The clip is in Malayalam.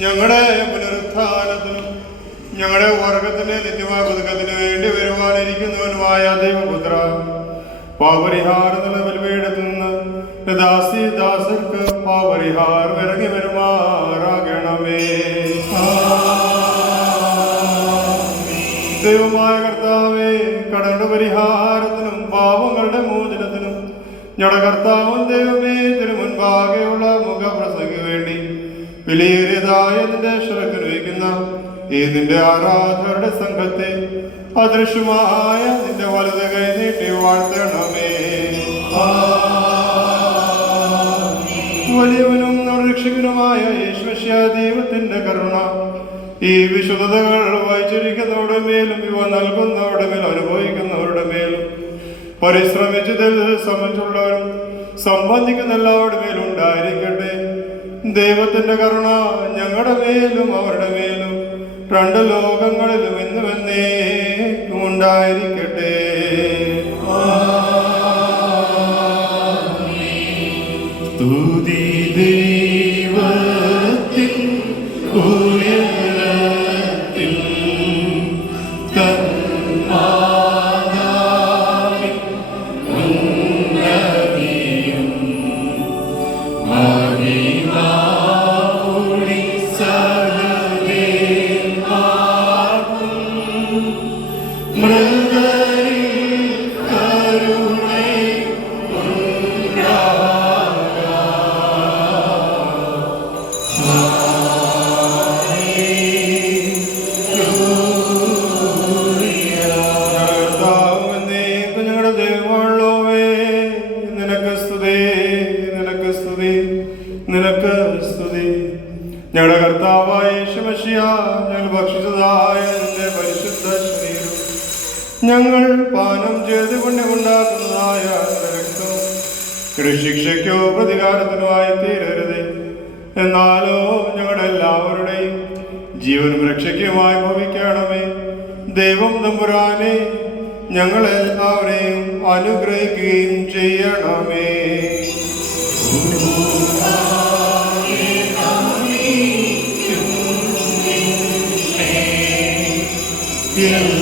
ഞങ്ങളുടെ പുനരുത്ഥാനത്തിനും ഞങ്ങളുടെ വർഗത്തിന്റെ നിത്യമായ പുതുക്കത്തിന് വേണ്ടി വരുവാനിരിക്കുന്നവനുമായ ദൈവപുത്ര, പാപരിഹാരത്തിനുള്ള ബലിപീഠത്തിൽ നിന്ന് ദാസർക്ക് പാപരിഹാരം ഇറങ്ങി വരുമാറാകണമേ. ദൈവമായ കർത്താവേ, കടങ്ങളുടെ പരിഹാരത്തിനും പാപങ്ങളുടെ മോചനത്തിനും ഞങ്ങളുടെ കർത്താവും ദൈവമേ തിരുമുൻപാകെയുള്ള മുഖപ്രസംഗിക്ക് വേണ്ടി വിലയേറിയതായ നിന്റെ ശ്രദ്ധ വയ്ക്കുന്ന ഈ നിന്റെ ആരാധകരുടെ സംഘത്തെ അദൃശ്യമായ നിന്റെ വലത് കൈ നീട്ടി വാഴ്ത്തണമേ. വലിയവനും രക്ഷകനുമായ യേശുമിശിഹാ ദൈവത്തിന്റെ കരുണ ഈ വിശുദ്ധതകൾ വായിച്ചിരിക്കുന്നവരുടെ മേലും ഇവ നൽകുന്നവരുടെ മേലും അനുഭവിക്കുന്നവരുടെ മേലും പരിശ്രമിച്ചതിൽ സംബന്ധിച്ചുള്ളവരും സംബന്ധിക്കുന്ന എല്ലാവരുടെ മേലും ഉണ്ടായിരിക്കട്ടെ. ദൈവത്തിന്റെ കരുണ ഞങ്ങളുടെ മേലും അവരുടെ മേലും രണ്ട് ലോകങ്ങളിലും എന്നുമെന്നേ ഉണ്ടായിരിക്കട്ടെ. സ്തുതി ദൈവത്തിൻ ഉയരത്തിൽ തന്മാതാവിൻ ഉന്നതിയും മഹിമാവുളി സകലേമാർക്കും മൃഗരിൽ ഞങ്ങളുടെ കർത്താവായ യേശുമിശിഹാ, ഞങ്ങൾ ഭക്ഷിച്ചതായ നിന്റെ പരിശുദ്ധ ശരീരം ഞങ്ങൾ പാനം ചെയ്ത് പുണ്യമുണ്ടാക്കുന്നതായ രക്തം ശിക്ഷയ്ക്കോ പ്രതികാരത്തിനുമായി തീരരുത്. എന്നാലോ ഞങ്ങളുടെ എല്ലാവരുടെയും ജീവനും രക്ഷയ്ക്കുമായി ഭവിക്കണമേ. ദൈവം തമ്പുരാനെ ഞങ്ങളെല്ലാവരെയും അനുഗ്രഹിക്കുകയും ചെയ്യണമേ. Yeah.